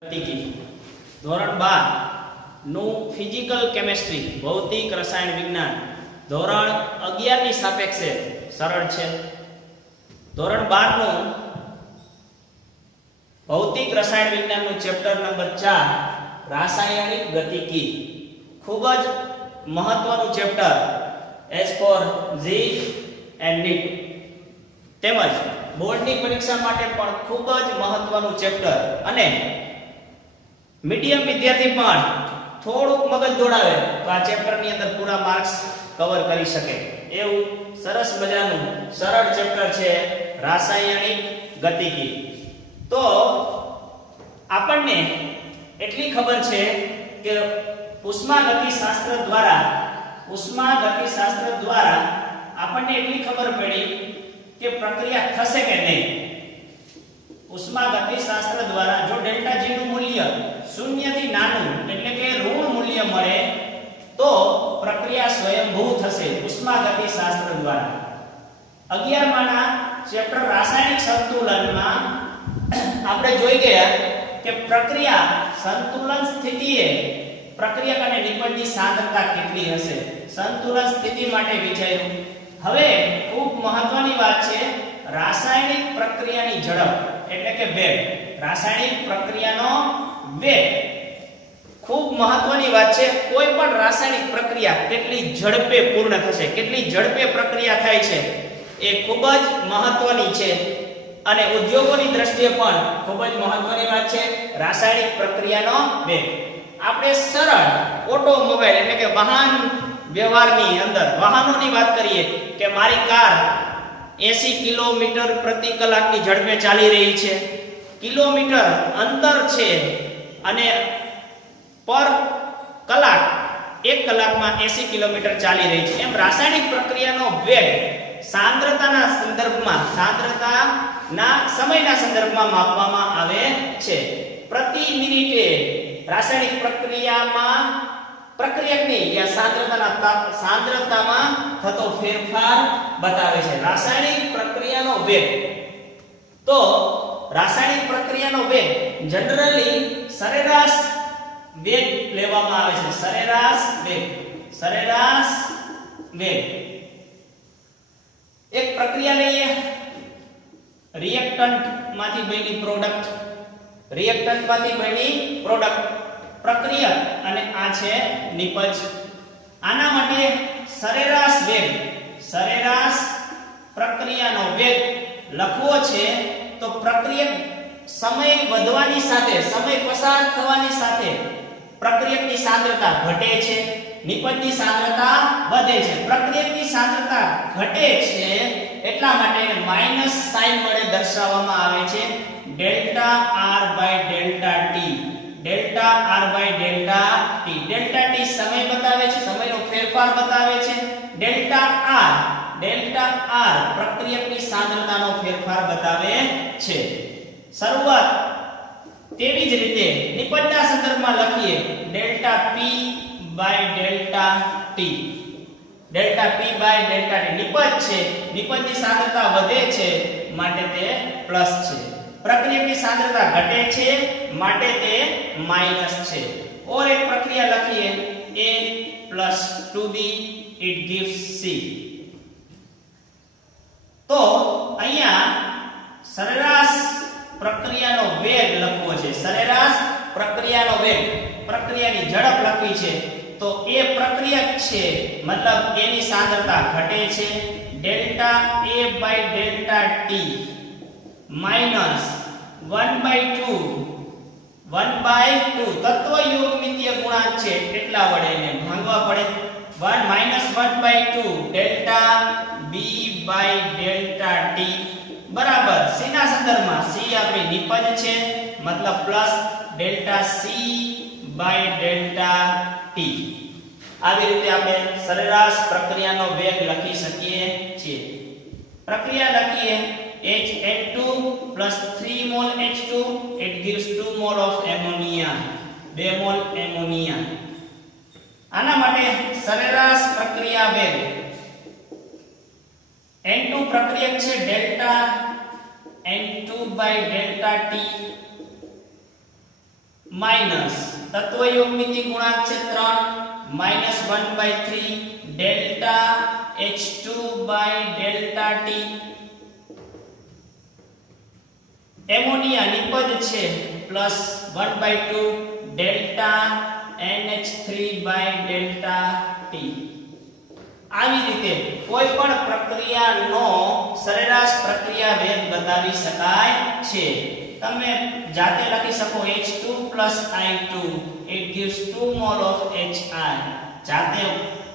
ધોરણ 12 નું physical chemistry ભૌતિક રસાયણ વિજ્ઞાન ધોરણ 11 ની સાપેક્ષે સરળ છે. ધોરણ 12 નું ભૌતિક રસાયણ વિજ્ઞાન નું ચેપ્ટર નંબર 4 રાસાયણિક ગતિકી ખૂબ જ મહત્વનું chapter is for JEE and NEET તેમજ બોર્ડની પરીક્ષા માટે પણ ખૂબ જ મહત્વનું ચેપ્ટર અને મીડિયમ વિદ્યાર્થી પણ થોડુંક મગજ દોડાવે તો આ ચેપ્ટર ની અંદર પૂરા માર્ક્સ કવર કરી શકે એવું સરસ મજાનું સરળ ચેપ્ટર છે રાસાયણિક ગતિકી. તો આપણને એટલી ખબર છે કે ઉષ્માગતિશાસ્ત્ર દ્વારા આપણને એટલી ખબર પડી કે પ્રક્રિયા થશે કે નહીં. ઉષ્માગતિશાસ્ત્ર દ્વારા જો ડેલ્ટા G નું મૂલ્ય 0 થી નાનું એટલે કે ઋણ મૂલ્ય મળે તો પ્રક્રિયા સ્વયંભૂ થશે ઉષ્માગતિશાસ્ત્ર દ્વારા. 11 માના ચેપ્ટર રાસાયણિક સંતુલનમાં આપણે જોઈ ગયા કે પ્રક્રિયા સંતુલન સ્થિતિએ પ્રક્રિયક અને નિપજની સાંદ્રતા કેટલી હશે. સંતુલન સ્થિતિ માટે વિચાર્યું. હવે ખૂબ મહત્વની વાત છે રાસાયણિક પ્રક્રિયાની ઝડપ એટલે કે વેગ. રાસાયણિક પ્રક્રિયાનો વેગ ખૂબ મહત્વની વાત છે. કોઈ પણ રાસાયણિક પ્રક્રિયા કેટલી ઝડપે પૂર્ણ થશે, કેટલી ઝડપે પ્રક્રિયા થાય છે એ ખૂબ જ મહત્વની છે અને ઉદ્યોગોની દ્રષ્ટિએ પણ ખૂબ જ મહત્વની વાત છે રાસાયણિક પ્રક્રિયાનો વેગ. આપણે સરળ ઓટોમોબાઈલ એટલે કે વાહન વ્યવહારની અંદર વાહનોની વાત કરીએ કે મારી કાર 80 કિલોમીટર પ્રતિ કલાકની ઝડપે ચાલી રહી છે. કિલોમીટર અંતર છે અને પર કલાક 1 કલાકમાં 80 કિલોમીટર ચાલી રહી છે. એમ રાસાયણિક પ્રક્રિયાનો વેગ સાંદ્રતાના સંદર્ભમાં સમયના સંદર્ભમાં માપવામાં આવે છે. પ્રતિ મિનિટે રાસાયણિક પ્રક્રિયામાં પ્રક્રિયકની યા સાંદ્રતામાં થતો ફેરફાર બતાવે છે રાસાયણિક પ્રક્રિયાનો વેગ. તો રાસાયણિક પ્રક્રિયાનો વેગ જનરલી સરેરાશ વેગ લેવામાં આવે છે. સરેરાશ વેગ એક પ્રક્રિયા લઈએ, રિએક્ટન્ટ માંથી બની પ્રોડક્ટ પ્રક્રિયક અને આ છે નિપજ. આના માટે સરેરાશ પ્રક્રિયાનો વેગ લખવો છે તો પ્રક્રિયક સમય વધવાની સાથે, સમય પસાર થવાની સાથે પ્રક્રિયકની સાંદ્રતા ઘટે છે, નિપજની સાંદ્રતા વધે છે. પ્રક્રિયકની સાંદ્રતા ઘટે છે એટલા માટે માઈનસ સાઇન વડે દર્શાવવામાં આવે છે delta R by delta T. Delta R by delta T. Delta T સમય બતાવે છે, સમયનો ફેરફાર બતાવે છે. ડેલ્ટા R પ્રક્રિયકની સાંદ્રતાનો ફેરફાર બતાવે છે. શરૂઆત તેવી જ રીતે નિપજના સંદર્ભમાં લખીએ delta P by delta T. Delta P by delta T નિપજ છે, નિપજની સાંદ્રતા વધે છે માટે તે પ્લસ છે. પ્રક્રિયકની સાંદ્રતા ઘટે છે માટે તે માઈનસ છે. ઓર એક પ્રક્રિયા લખીએ A plus 2B it gives C. તો અહીંયા સરેરાશ પ્રક્રિયાનો વેગ લખવો છે. સરેરાશ પ્રક્રિયાનો વેગ, પ્રક્રિયાની ઝડપ લખવી છે તો એ પ્રક્રિયક છે મતલબ A ની સાંદ્રતા ઘટે છે delta A by delta T minus 1/2 તત્વ યોગમિતીય ગુણાંક છે એટલા વડે એને ભાંગવા પડે. 1/2 delta B by delta T બરાબર શેના સંદર્ભમાં? C આપણી નિપજ છે મતલબ plus delta C by delta T. આવી રીતે આપણે સરેરાશ પ્રક્રિયાનો વેગ લખી શકીએ છીએ. પ્રક્રિયા લખીએ HN2 plus 3 mol H2 it gives 2 mol of ammonia. 2 mol ammonia. આના માટે સરેરાશ પ્રક્રિયા વેગ N2 પ્રક્રિયક છે delta N2 by delta T minus તત્વયોગ મિતિ ગુણાંક છે 3 minus 1/3 delta H2 by delta T ammonia નિપજ છે plus 1/2 delta NH3 by delta T આવી રીતે કોઈ પણ પ્રક્રિયાનો સરેરાશ પ્રક્રિયા વેગ બતાવી શકાય છે તમે જાતે લખી શકો H2 I2 it gives 2 mole of HI જાતે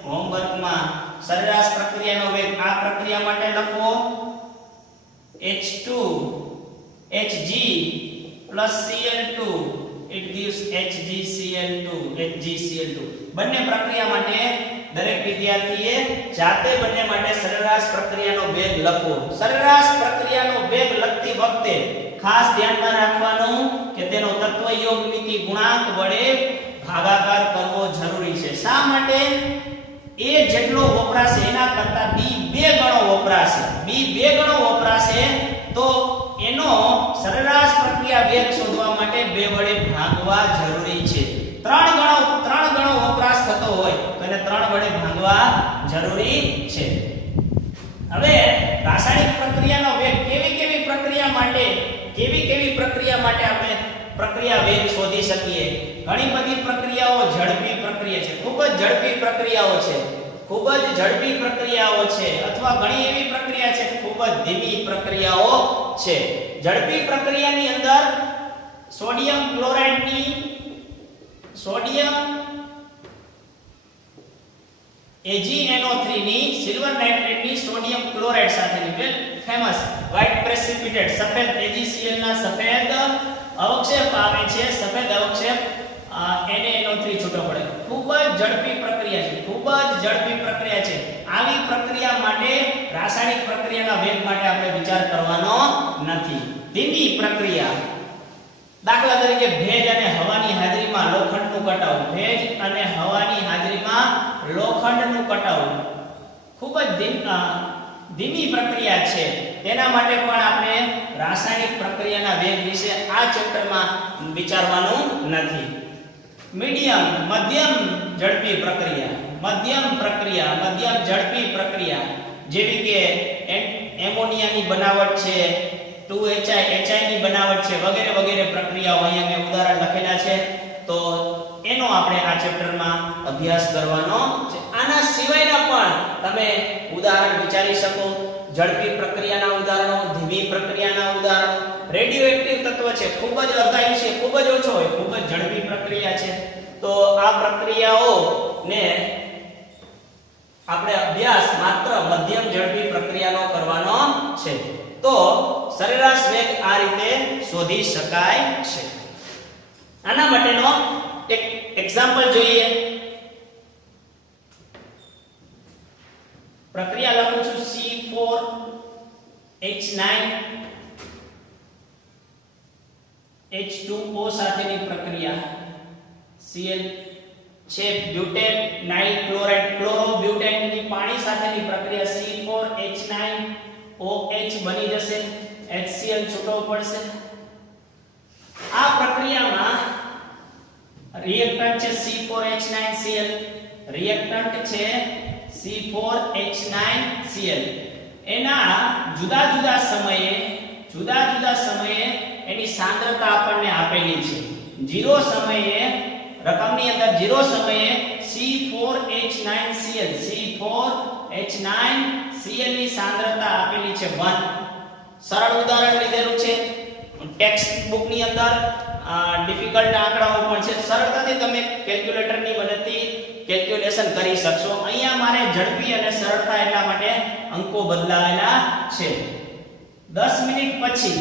હોમવર્કમાં સરેરાશ પ્રક્રિયાનો વેગ આ પ્રક્રિયા માટે લખો H2 Hg Cl2 it gives HgCl2 બંને પ્રક્રિયા માટે દરેક વિદ્યાર્થીએ જાતે બંને માટે સરેરાશ પ્રક્રિયાનો વેગ લખો સરેરાશ પ્રક્રિયાનો વેગ લખતી વખતે ખાસ ધ્યાનમાં રાખવાનું કે તેનો તત્વયોગ મિતિ ગુણાંક વડે ભાગાકાર કરવો જરૂરી છે શા માટે a જેટલો વપરાશે એના કરતા b 2 ગણો વપરાશે તો એનો સરેરાશ પ્રક્રિયા વેગ શોધવા માટે 2 વડે ભાગવા જરૂરી છે 3 ગણો વપરાશ થતો હોય તો એને 3 વડે ભાગવા જરૂરી છે હવે રાસાયણિક પ્રક્રિયાનો વેગ કેવી પ્રક્રિયા માટે આપણે પ્રક્રિયા વેગ શોધી શકીએ ઘણી બધી પ્રક્રિયાઓ ઝડપી પ્રક્રિયા છે ખૂબ જ ઝડપી પ્રક્રિયાઓ છે અથવા ઘણી એવી પ્રક્રિયા છે ખૂબ જ ધીમી પ્રક્રિયાઓ છે ઝડપી પ્રક્રિયાની અંદર સોડિયમ AgNO3 ની સિલ્વર નાઇટ્રેટની સોડિયમ ક્લોરાઇડ સાથેની વેલ ફેમસ વ્હાઇટ પ્રેસિપિટેટ સફેદ AgCl ના સફેદ અવક્ષેપ આવે છે સફેદ અવક્ષેપ NaNO3 છૂટો પડે ખૂબ જ ઝડપી પ્રક્રિયા છે આવી પ્રક્રિયા માટે રાસાયણિક પ્રક્રિયાના વેગ માટે આપણે વિચાર કરવાનો નથી ધીમી પ્રક્રિયા દાખલા તરીકે ભેજ અને હવાની હાજરીમાં લોખંડનું કટાવું ખૂબ જ ધીમી પ્રક્રિયા છે તેના માટે પણ આપણે રાસાયણિક પ્રક્રિયાના વેગ વિશે આ ચેપ્ટરમાં વિચારવાનું નથી મધ્યમ ઝડપી પ્રક્રિયા જેવી કે એમોનિયાની બનાવટ છે 2HI ની બનાવટ છે વગેરે પ્રક્રિયાઓ અહીંયા મેં ઉદાહરણ લખેલા છે તો એનો આપણે આ ચેપ્ટરમાં અભ્યાસ કરવાનો છે આના સિવાયના પણ તમે ઉદાહરણ વિચારી શકો ઝડપી પ્રક્રિયાના ઉદાહરણો ધીમી પ્રક્રિયાના ઉદાહરણો રેડિયોએક્ટિવ તત્વ છે ખૂબ જ અર્ધાયુષ્ય ખૂબ જ ઓછો હોય ખૂબ જ ઝડપી પ્રક્રિયા છે તો આ પ્રક્રિયાઓને આપણે અભ્યાસ માત્ર મધ્યમ ઝડપી પ્રક્રિયાનો કરવાનો છે તો સરેરાશ વેગ આ રીતે શોધી શકાય છે આના માટેનો એક એક્ઝામ્પલ જોઈએ પ્રક્રિયા લખું છું C4H9 H2O સાથેની પ્રક્રિયા Cl છે બ્યુટેન નાઇલ ક્લોરાઇડ ક્લોરોબ્યુટેન ની પાણી સાથેની પ્રક્રિયા C4H9OH બની જશે HCl છૂટો પડશે આ પ્રક્રિયામાં રિએક્ટન્ટ છે C4H9Cl રિએક્ટન્ટ છે C4H9Cl એના જુદા જુદા સમયે એની સાંદ્રતા આપણને આપેલી છે 0 સમયે રકમની અંદર 0 સમયે C4H9Cl ની સાંદ્રતા આપેલી છે 1 સરળ ઉદાહરણ લીધેલું છે ટેક્સ્ટ બુક ની અંદર ડિફિકલ્ટ આંકડાઓ પણ છે સરળતાથી તમે કેલ્ક્યુલેટરની મદદથી કેલ્ક્યુલેશન કરી શકશો અહીંયા મારે ઝડપી અને સરળતા એટલા માટે અંકો બદલાવેલા છે 10 મિનિટ પછી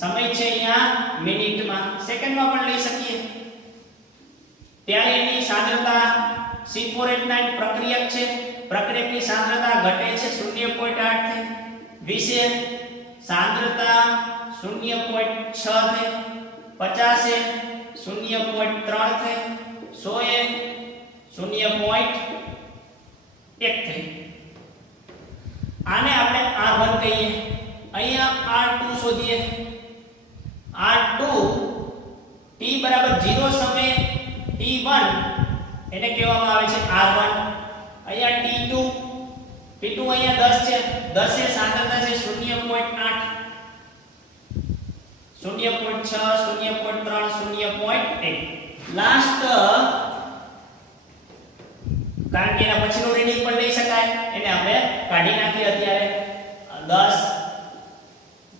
સમય છે અહીંયા મિનિટમાં સેકન્ડમાં પણ લઈ શકીએ ત્યારે એની સાંદ્રતા C4H9 પ્રક્રિયકની સાંદ્રતા ઘટે છે 0.8 થી 20 સાંદ્રતા 0.6 થી 50 0.3 થી 100 0.1 થી આને આપણે R1 કહીએ અહીંયા R2 શોધીએ R2 t બરાબર 0 એને કહેવામાં આવે છે R1. અહીંયા T2 અહીંયા 10 છે. 10 એ સાંદ્રતા છે 0.8, 0.6, 0.3, 0.1. લાસ્ટ કારણ કે એના પછીનું રીડિંગ પણ લઈ શકાય, એને આપણે કાઢી નાખીએ અત્યારે. 10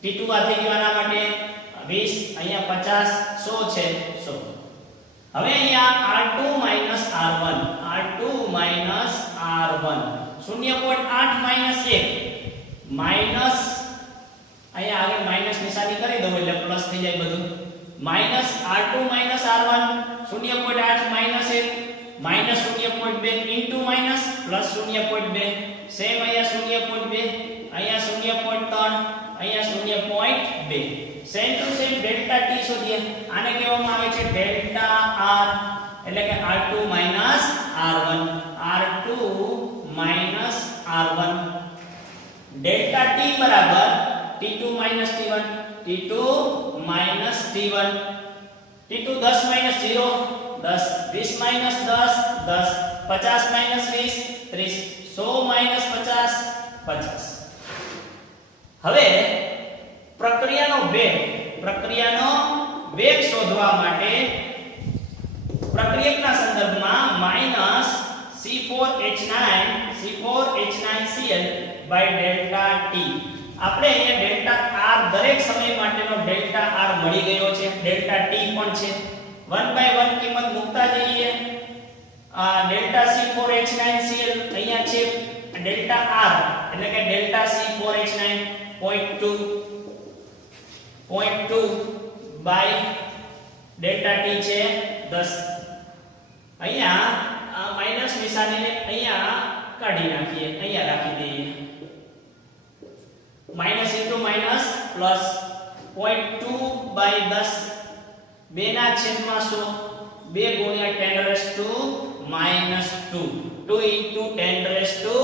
T2 આ થઈ ગયું આના માટે 20, અહીંયા 50, 100 છે 100. હવે અહીંયા R2 R1, R2 R1 0.8 -1 minus, અહીંયા આગળ માઈનસ નિશાની કરી દઉં એટલે પ્લસ થઈ જાય બધું. Minus R2 R1 0.8 -1 -0.2 into minus plus 0.2, same અહીંયા 0.2, અહીંયા 0.3, અહીંયા 0.2. Same to same delta T શોધીએ. આને કહેવામાં આવે છે ડેલ્ટા R, એટલે કે R2 R1, R2 R1. Delta T બરાબર T2 T1, T2 T1. T2 10 0, 10, 20 10, 10, 50 20, 30, 100 50, 50. હવે પ્રક્રિયાનો વેગ શોધવા માટે પ્રક્રિયકના સંદર્ભમાં C4H9Cl by ડેલ્ટા T. આપણે અહીંયા ડેલ્ટા R દરેક સમય માટેનો ડેલ્ટા R મળી ગયો છે, ડેલ્ટા T પણ છે. 1/1 કિંમત મૂકતા જઈએ. આ ડેલ્ટા C4H9Cl અહીંયા છે ડેલ્ટા R, એટલે કે delta C4H9 0.2 by delta T છે 10. અહીંયા આ માઈનસ નિશાનીને અહીંયા કાઢી નાખીએ, અહીંયા રાખી દઈએ. Minus into minus plus 0.2 by 10, 2 ના છેદમાં 100, 2 ગુણ્યા 10⁻², 2 into 10⁻².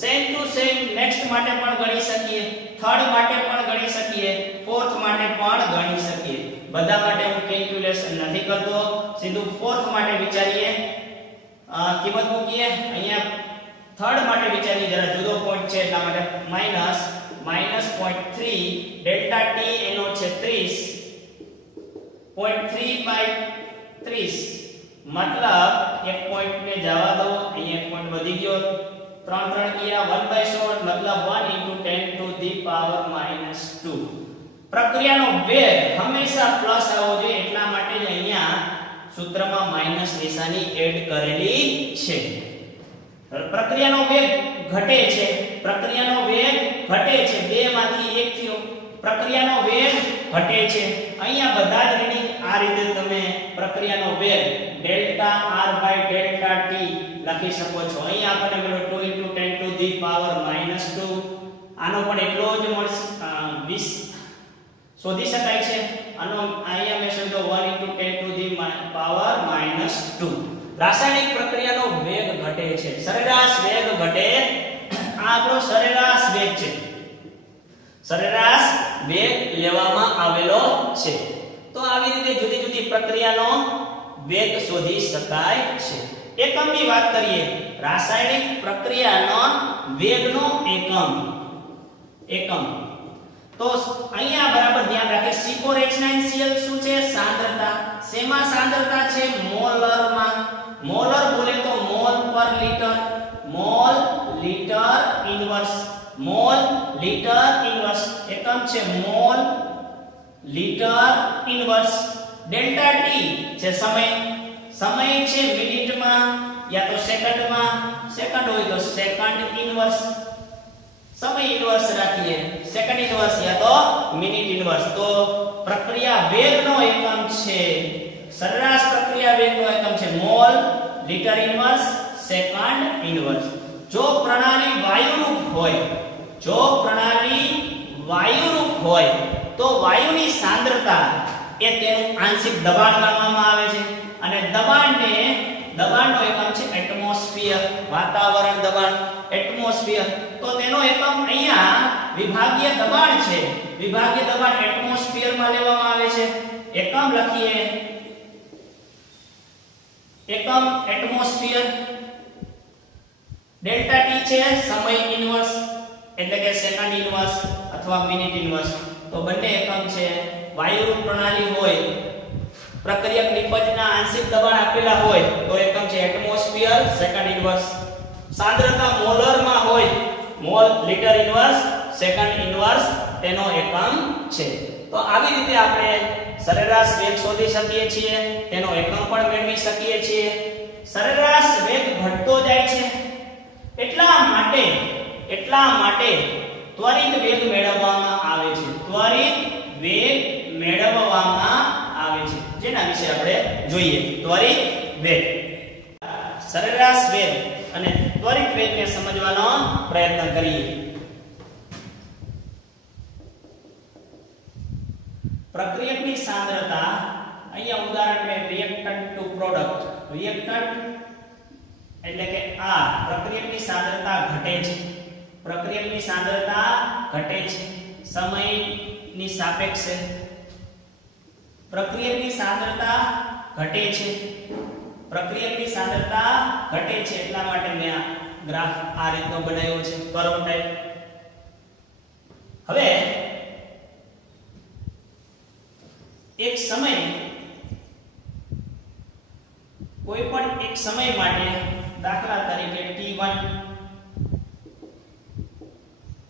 Same to same next માટે પણ ગણી શકીએ, થર્ડ માટે પણ ગણી શકીએ, ફોર્થ માટે પણ ગણી શકીએ. બધા માટે હું કેલ્ક્યુલેશન નથી કરતો, સીધું ફોર્થ માટે વિચારીએ. કિંમત મૂકીએ. અહીંયા થર્ડ માટે વિચારીએ, જરા જુદો પોઈન્ટ છે એટલા માટે -0.3 ડેલ્ટા T એનો છે 30, 0.3 બાય 30 મતલબ એક પોઈન્ટ ને જવા દો, અહીંયા એક પોઈન્ટ વધી ગયો. 3 3 ગયા 1/16 મતલબ 1 × 10⁻². પ્રક્રિયાનો વેગ હંમેશા પ્લસ આવવો જોઈએ, એટલા માટે જ અહીંયા સૂત્રમાં માઈનસ નિશાની એડ કરેલી છે. પ્રક્રિયાનો વેગ ઘટે છે, પ્રક્રિયાનો વેગ ઘટે છે, 2 માંથી 1 થયો. પ્રક્રિયાનો વેગ ઘટે છે. અહીંયા બધા જ રીડિંગ આ રીતે તમે પ્રક્રિયાનો વેગ delta R by delta T લખી શકો છો. અહીંયા આપણને મળ્યો 2 × 10⁻². આનો પણ એટલો જ મળશે 20 શોધી શકાય છે. આનો અહીંયા મેં શોધ્યો 1 × 10⁻². રાસાયણિક પ્રક્રિયાનો વેગ ઘટે છે, સરેરાશ વેગ ઘટે. આ આપણો સરેરાશ વેગ છે, સરેરાશ વેગ લેવામાં આવેલો છે. તો આવી રીતે જુદી જુદી પ્રક્રિયાનો વેગ શોધી શકાય છે. એકમની વાત કરીએ, રાસાયણિક પ્રક્રિયાનો વેગનો એકમ તો અહીંયા બરાબર ધ્યાન રાખે. C4H9Cl શું છે? સાંદ્રતા. શેમાં સાંદ્રતા છે? મોલરમાં. મોલર બોલે તો મોલ પર litre, mall litre inverse, mall litre inverse. એકમ છે mall litre inverse. Delta T છે સમય, સમય છે મિનિટમાં યા તો સેકન્ડમાં, સેકન્ડ હોય તો સેકન્ડ ઇન્વર્સ. સમય ઇન્વર્સ રાખીએ, સેકન્ડ ઇન્વર્સ યા તો મિનિટ ઇન્વર્સ. તો પ્રક્રિયા વેગનો એકમ છે, સરેરાશ પ્રક્રિયા વેગનો એકમ છે mall litre inverse second inverse. જો પ્રણાલી વાયુરૂપ હોય, જો પ્રણાલી વાયુરૂપ હોય તો વાયુની સાંદ્રતા એ તેનું આંશિક દબાણ ગણવામાં આવે છે. અને દબાણનો એકમ છે એટમોસ્ફિયર, વાતાવરણ દબાણ, એટમોસ્ફિયર. તો તેનો એકમ અહીંયા વિભાગીય દબાણ છે, વિભાગીય દબાણ એટમોસ્ફિયરમાં લેવામાં આવે છે. એકમ લખીએ એકમ એટમોસ્ફિયર, ડેલ્ટા ટી છે સમય ઇન્વર્સ એટલે કે સેકન્ડ ઇન્વર્સ અથવા મિનિટ ઇન્વર્સ. તો બંને એકમ છે. વાયુરૂપ પ્રણાલી હોય, પ્રક્રિયક નિપજના આંશિક દબાણ આપેલા હોય તો એકમ છે એટમોસ્ફિયર સેકન્ડ ઇન્વર્સ. સાંદ્રતા મોલર માં હોય, mall litre inverse second inverse તેનો એકમ છે. તો આવી રીતે આપણે સરેરાશ વેગ શોધી શકીએ છીએ, તેનો એકમ પણ મેળવી શકીએ છીએ. સરેરાશ વેગ ઘટતો જાય છે એટલા માટે ત્વરિત વેગ મેળવવામાં આવે છે. ત્વરિત વેગ મેળવવામાં આવે છે જેના વિશે આપણે જોઈએ. ત્વરિત વેગ, સરેરાશ વેગ અને ત્વરિત વેગને સમજવાનો પ્રયત્ન કરીએ. પ્રક્રિયકની સાંદ્રતા, અહીંયા ઉદાહરણ મેં રિએક્ટન્ટ ટુ પ્રોડક્ટ, રિએક્ટન્ટ એટલે કે R, પ્રક્રિયકની સાંદ્રતા ઘટે છે. પ્રક્રિયકની સાંદ્રતા ઘટે છે સમયની સાપેક્ષે. પ્રક્રિયકની સાંદ્રતા ઘટે છે, પ્રક્રિયકની સાંદ્રતા ઘટે છે એટલા માટે મેં આ ગ્રાફ આ રીતનો બનાવ્યો છે, કર્વ ટાઈપ. હવે એક સમય, કોઈ પણ એક સમય માટે, દાખલા તરીકે t1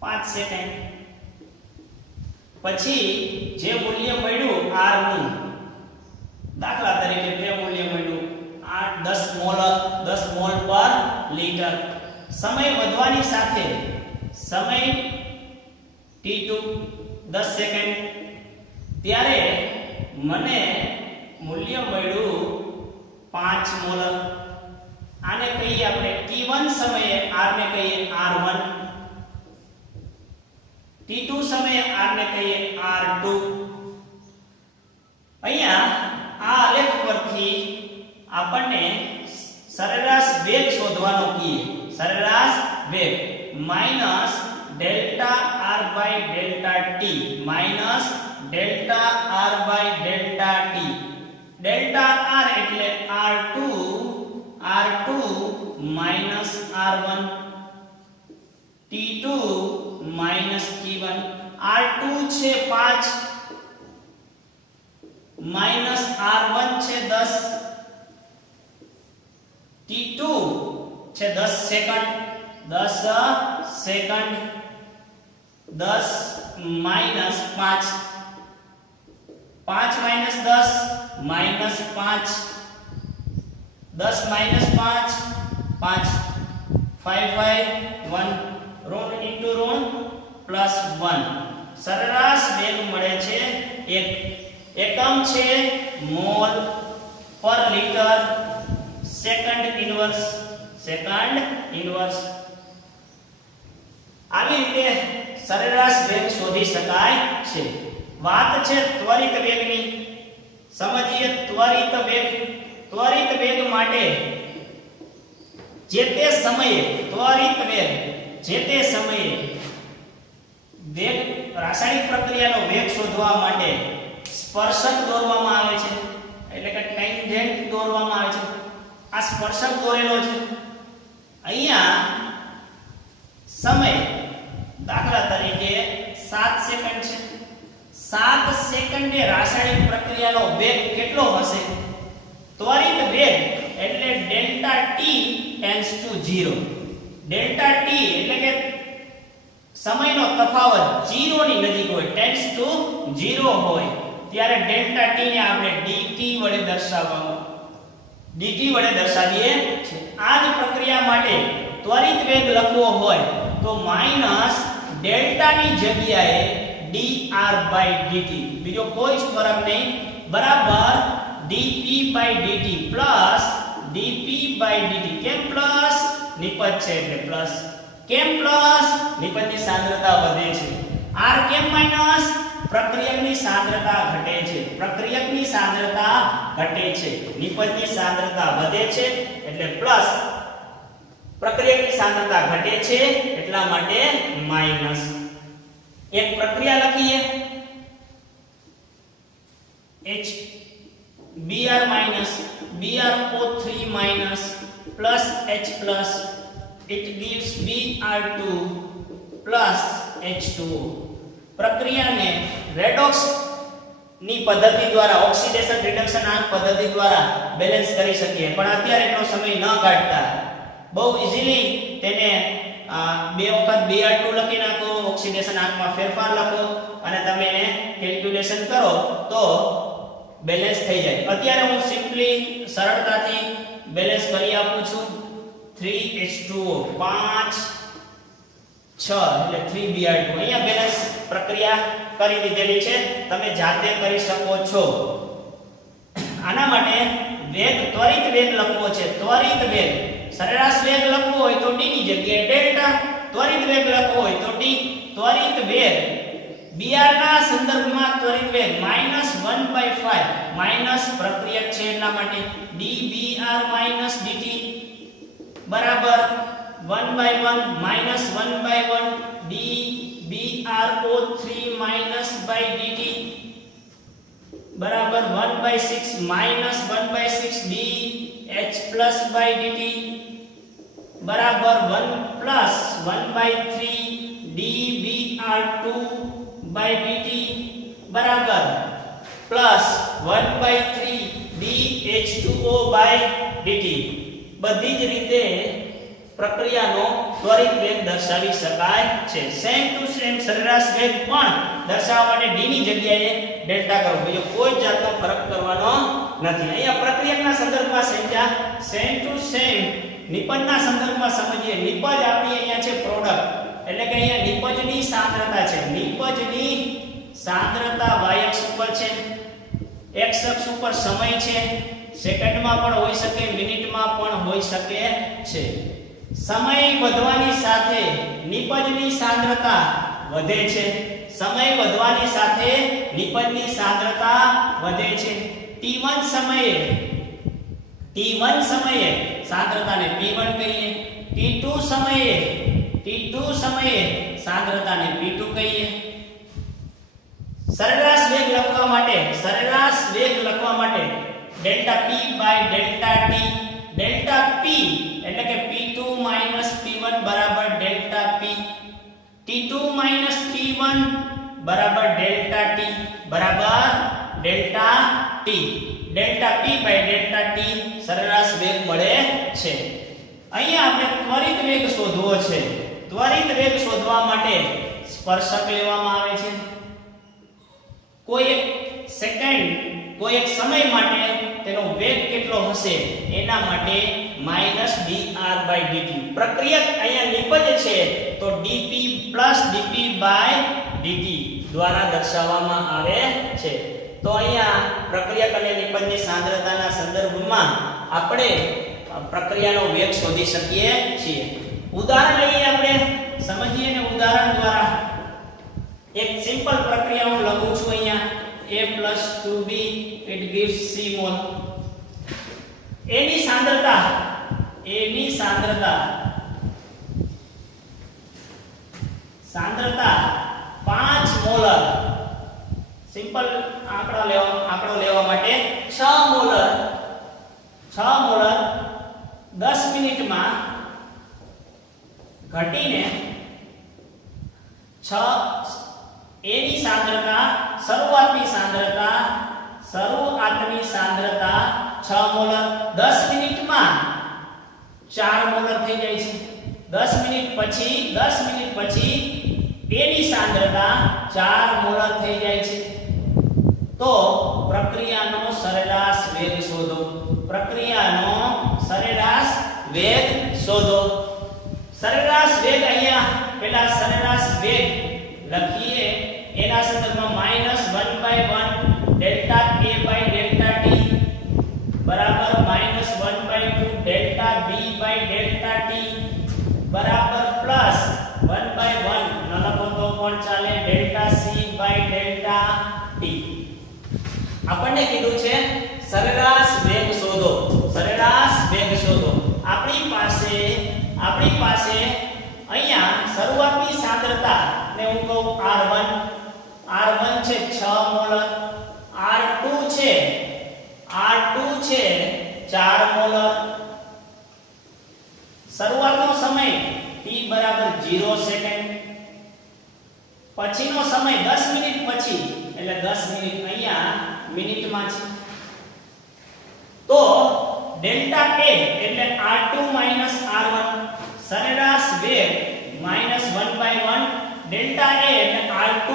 5 સેકન્ડ પછી જે મૂલ્ય મળ્યું r નું, દાખલા તરીકે તે મૂલ્ય મળ્યું 10 મોલ પર લિટર. સમય વધવાની સાથે સમય t2 10 સેકન્ડ, ત્યારે મને મૂલ્ય મળ્યું 5 મોલ. આને કહીએ આપણે t1 સમયે r ને કહીએ r1, t2 સમયે r ને કહીએ r2. અહીંયા આ આલેખ પરથી આપણને સરેરાશ વેગ શોધવાનો કીએ. સરેરાશ વેગ minus delta r by delta t, minus delta r by delta t. Delta r એટલે r2 minus r1, t2 minus t1. r2 છે 5 માઈનસ r1 છે 10, t2 છે 10 second, 10 minus 5, 5 minus 10 minus 5, 10 minus 5 5, 5 1, ઋણ ઇન્ટુ ઋણ પ્લસ 1. સરેરાશ વેગ મળે છે 1. એકમ છે મોલ પર લિટર સેકન્ડ ઇન્વર્સ. આવી રીતે સરેરાશ વેગ શોધી શકાય છે. વાત છે ત્વરિત વેગની. સમજીએ ત્વરિત વેગ. ત્વરિત વેગ માટે જે તે સમયે વેગ, રાસાયણિક પ્રક્રિયાનો વેગ શોધવા માટે સ્પર્શક દોરવામાં આવે છે, એટલે કે ટેન્જેન્ટ દોરવામાં આવે છે. આ સ્પર્શક દોરેલો છે. અહીંયા સમય દાખલા તરીકે 7 સેકન્ડ છે. 7 સેકન્ડે રાસાયણિક પ્રક્રિયાનો વેગ કેટલો હશે? ત્વરિત વેગ એટલે delta t tends to 0. Delta t એટલે કે સમયનો તફાવત 0 ની નજીક હોય, ટેન્ડ્સ ટુ 0 હોય, ત્યારે ડેલ્ટા t ને આપણે dt વડે દર્શાવીએ છીએ. આ જ પ્રક્રિયા માટે ત્વરિત વેગ લખવો હોય તો માઈનસ ડેલ્ટા ની જગ્યાએ dr/dt, બીજો કોઈ જ ફરક નહીં, બરાબર dp/dt પ્લસ dp/dt. કેમ પ્લસ? નિપજ છે એટલે પ્લસ. કેમ પ્લસ? નિપજની સાંદ્રતા વધે છે. r કેમ માઈનસ? પ્રક્રિયકની સાંદ્રતા ઘટે છે. પ્રક્રિયકની સાંદ્રતા ઘટે છે, નિપજની સાંદ્રતા વધે છે એટલે પ્લસ. પ્રક્રિયકની સાંદ્રતા ઘટે છે એટલા માટે માઈનસ. એક પ્રક્રિયા લખીએ HBr - BrO3 minus plus H plus, it gives Br2 plus H2O. પ્રક્રિયાને રેડોક્સ ની પદ્ધતિ દ્વારા, ઓક્સિડેશન રિડક્શન આ પદ્ધતિ દ્વારા બેલેન્સ કરી શકીએ, પણ અત્યારે એટલો સમય ન કાઢતા બહુ ઈઝીલી તેને બે વખત Br2 લખી નાખો, ઓક્સિડેશન આંકમાં ફેરફાર લખો અને તમે એને કેલ્ક્યુલેશન કરો તો બેલેન્સ થઈ જાય. અત્યારે હું સિમ્પલી સરળતાથી બેલેન્સ કરી આપું છું. 3H2O 5 6 એટલે 3Br2. અહીંયા બેલેન્સ પ્રક્રિયા કરી દીધેલી છે, તમે જાતે કરી શકો છો. આના માટે વેગ, ત્વરિત વેગ લખવો છે. ત્વરિત વેગ, સરેરાશ વેગ લખવો હોય તો d ની જગ્યાએ ડેલ્ટા, ત્વરિત વેગ લખવો હોય તો d. ત્વરિત વેગ Br ના સંદર્ભમાં ત્વરિત વેગ -1/5, માઈનસ પ્રક્રિયક છે એટલા માટે dBr - dt બરાબર 1/1 -1/1 dBrO3 minus by dt બરાબર 1/6 -1/6 dH plus by dt બરાબર 1 plus 1/3 dBr2 by dt બરાબર plus 1/3 dH2O by dt. બધી જ રીતે પ્રક્રિયાનો ત્વરિત વેગ દર્શાવી શકાય છે. સેમ ટુ સેમ સરેરાશ વેગ પણ દર્શાવવા માટે d ની જગ્યાએ ડેલ્ટા કરો, બીજો કોઈ જાતનો ફરક કરવાનો નથી. અહીંયા પ્રક્રિયકના સંદર્ભમાં સમજ્યા. સેમ ટુ સેમ નિપજના સંદર્ભમાં સમજીએ. નિપજ આપણી અહીંયા છે પ્રોડક્ટ, એટલે કે અહીંયા નિપજની સાંદ્રતા છે. નિપજની સાંદ્રતા y અક્ષ ઉપર છે, x અક્ષ ઉપર સમય છે. સેકન્ડમાં પણ હોઈ શકે, મિનિટમાં પણ હોઈ શકે છે. સમય વધવાની સાથે નિપજની સાંદ્રતા વધે છે. સમય વધવાની સાથે નિપજની સાંદ્રતા વધે છે. t1 સમયે સાંદ્રતાને p1 કહીએ, t2 સમયે સાંદ્રતાને p2 કહીએ. સરેરાશ વેગ લખવા માટે delta p by delta t. Delta p એટલે કે p2 p1 બરાબર ડેલ્ટા p, t2 t1 બરાબર ડેલ્ટા t બરાબર delta t. Delta p by delta t સરેરાશ વેગ મળે છે. અહીંયા આપણે ત્વરિત વેગ શોધવો છે. ત્વરિત વેગ શોધવા માટે સ્પર્શક લેવામાં આવે છે. કોઈ એક સેકન્ડ, કોઈ એક સમય માટે તેનો વેગ કેટલો હશે એના માટે -dr/dt. પ્રક્રિયક અહીંયા નિપજ છે તો dp + dp/dt દ્વારા દર્શાવવામાં આવે છે. તો અહીંયા પ્રક્રિયક અને નિપજની સાંદ્રતાના સંદર્ભમાં આપણે પ્રક્રિયાનો વેગ શોધી શકીએ છીએ. ઉદાહરણ લઈએ, આપણે સમજીએ ને ઉદાહરણ દ્વારા. એક સિમ્પલ પ્રક્રિયા હું લખું છું અહીંયા. A + 2b it gives c mol. એની સાંદ્રતા 5 મોલર. સિમ્પલ આંકડો લેવા માટે 6 મોલર 10 મિનિટમાં ઘટીને 6 એની સાંદ્રતા શરૂઆતની સાંદ્રતા 6 મોલર 10 મિનિટમાં 4 મોલર થઈ જાય છે. 10 મિનિટ પછી એની સાંદ્રતા 4 મોલર થઈ જાય છે. તો પ્રક્રિયાનો સરેરાશ વેગ શોધો. સરેરાશ વેગ અહીંયા પહેલા સરેરાશ વેગ લખીએ. એના સંદર્ભમાં -1/1 delta a by delta t બરાબર -1/2 delta b by delta t બરાબર +1/1 ન લખો તો પણ ચાલે delta c by delta t. આપણને કીધું છે સરેરાશ વેગ શોધો. આપણી પાસે અહીંયા શરૂઆતની સાંદ્રતા ને હું કહું R1 છે 6 મોલર, R2 છે 4 મોલર. શરૂઆતનો સમય t બરાબર 0 સેકન્ડ. પછીનો સમય 10 મિનિટ પછી, એટલે 10 મિનિટ અહીંયા મિનિટમાં છે. તો ડેલ્ટા A એટલે R2 R1 સરેરાશ વેગ -1/1 ડેલ્ટા A એટલે R2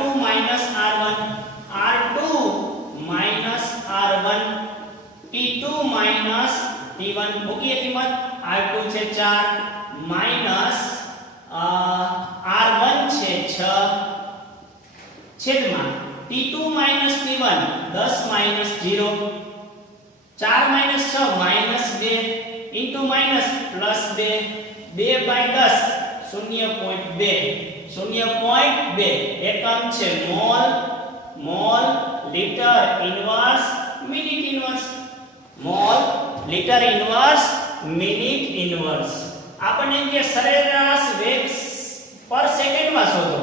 R1 R2 R1 T2 T1 મૂકીએ કિંમત. R2 છે 4 માઈનસ R1 છે 6 છેદમાં T2 T1 10 0 4 6 -2 into minus plus 2 2/10 0.2 0.2 એકમ છે mall. Mall litre inverse minute inverse. Mall litre inverse minute inverse. આપણને કે સરેરાશ વેગ પર સેકન્ડમાં શોધો,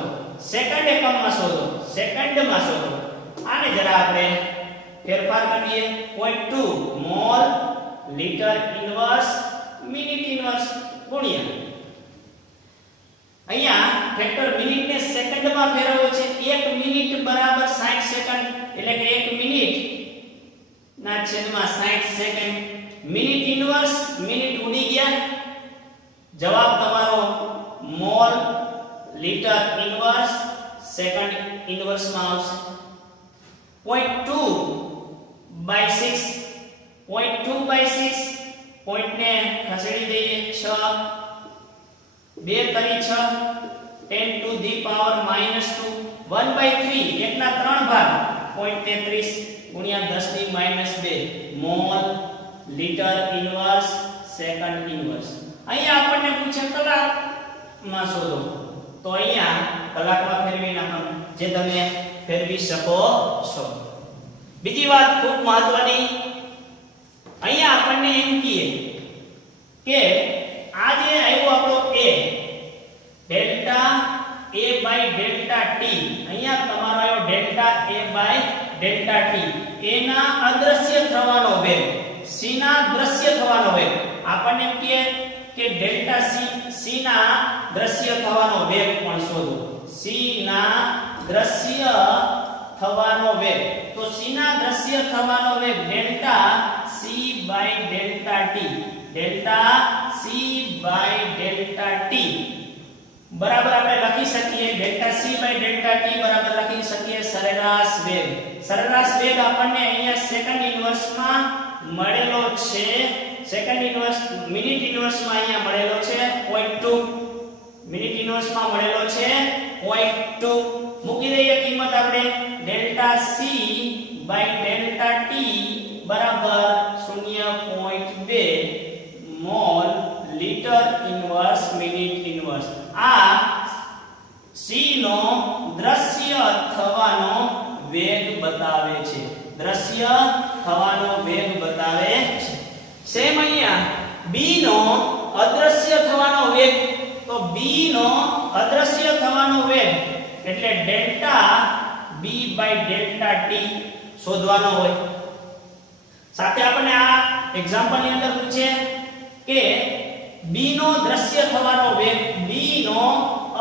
સેકન્ડ એકમમાં શોધો, સેકન્ડમાં શોધો. આને જરા આપણે ફેરફાર કરીએ. 0.2 mall litre inverse minute inverse ગુણ્યા અહીંયા ફેક્ટર મિનિટને સેકન્ડમાં ફેરવવો છે. 1 મિનિટ બરાબર 60 સેકન્ડ, એટલે કે 1 મિનિટ ના છેદમાં 60 સેકન્ડ. મિનિટ ઇન્વર્સ મિનિટ ઉડી ગયા. જવાબ તમારો મોલ લીટર ઇન્વર્સ સેકન્ડ ઇન્વર્સમાં આવશે. 0.2/6 0.2/6 પોઈન્ટને ખસેડી દઈએ. 6 2 તરી 6 10 ટુ ધી પાવર -2 1/3 1/3 ભાગ 0.33 ગુણ્યા 10 ની -2 mall litre inverse second inverse. અહીંયા આપણને પૂછે કલાકમાં શોધો, તો અહીંયા કલાકમાં ફેરવી નાખવાનું, જે તમે ફેરવી શકો છો. બીજી વાત ખૂબ મહત્વની, અહીંયા આપણને એમ કહીએ કે આ જે આવ્યો આપણો A ડેલ્ટા A/ડેલ્ટા T, અહીંયા તમારો આવ્યો ડેલ્ટા A/ડેલ્ટા T. A ના અદ્રશ્ય થવાનો વેગ, C ના દ્રશ્ય થવાનો વેગ. આપણને એમ કહે કે ડેલ્ટા C ના દ્રશ્ય થવાનો વેગ પણ શોધો. C ના દ્રશ્ય થવાનો વેગ, તો C ના દ્રશ્ય થવાનો વેગ ડેલ્ટા C/ડેલ્ટા T, ડેલ્ટા C/ડેલ્ટા T બરાબર આપણે લખી શકીએ. ડેલ્ટા C/ડેલ્ટા T બરાબર લખી શકીએ સરેરાશ વેગ. સરેરાશ વેગ આપણને અહીંયા સેકન્ડ ઇન્વર્સમાં મળેલો છે. સેકન્ડ ઇન્વર્સ મિનિટ ઇન્વર્સમાં અહીંયા મળેલો છે 0.2, મિનિટ ઇન્વર્સમાં મળેલો છે 0.2. મૂકી દઈએ કિંમત આપણે. ડેલ્ટા C/ડેલ્ટા T બરાબર 0.2 mall litre inverse minute inverse. આ C નો દ્રશ્ય થવાનો વેગ બતાવે છે. દ્રશ્ય થવાનો વેગ બતાવે છે. સેમ અહીંયા B નો અદ્રશ્ય થવાનો વેગ, તો B નો અદ્રશ્ય થવાનો વેગ એટલે ડેલ્ટા B/ડેલ્ટા T શોધવાનો હોય. સાથે આપણને આ એક્ઝામ્પલ ની અંદર પૂછે કે B નો દ્રશ્ય થવાનો વેગ, B નો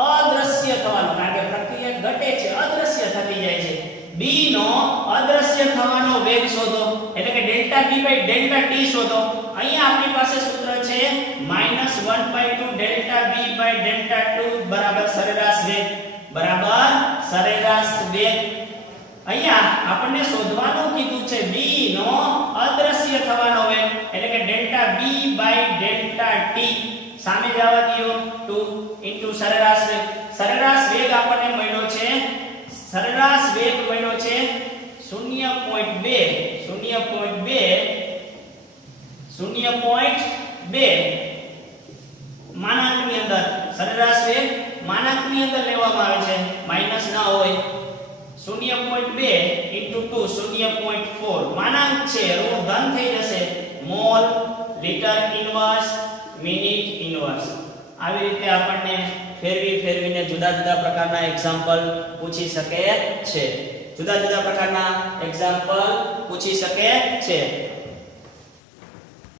અદ્રશ્ય થવાનો, કારણ કે પ્રક્રિયા ઘટે છે, અદ્રશ્ય થતી જાય છે. B નો અદ્રશ્ય થવાનો વેગ શોધો, એટલે કે ડેલ્ટા B/ડેલ્ટા T શોધો. અહીંયા આપણી પાસે સૂત્ર છે -1/2 ડેલ્ટા B/ડેલ્ટા 2 બરાબર સરેરાશ વેગ, બરાબર સરેરાશ વેગ. અહીંયા આપણને શોધવાનું કીધું છે B નો અદ્રશ્ય થવાનો વેગ, એટલે કે ડેલ્ટા B/ડેલ્ટા T. સામે જવા દો 2 ઇન્ટુ સરેરાશ વેગ. સરેરાશ વેગ આપણને મળ્યો છે, સરેરાશ વેગ મળ્યો છે 0.2 માનાંકની અંદર. સરેરાશ વેગ માનાંકની અંદર લેવામાં આવે છે, માઈનસ ના હોય. 0.2 into 2 0.4 માનાંક છે, ઋણ ધન થઈ જશે. Mall litre inverse minute inverse. આવી રીતે આપણને ફેરવીને જુદા જુદા પ્રકારના એક્ઝામ્પલ પૂછી શકે છે. જુદા જુદા પ્રકારના એક્ઝામ્પલ પૂછી શકે છે.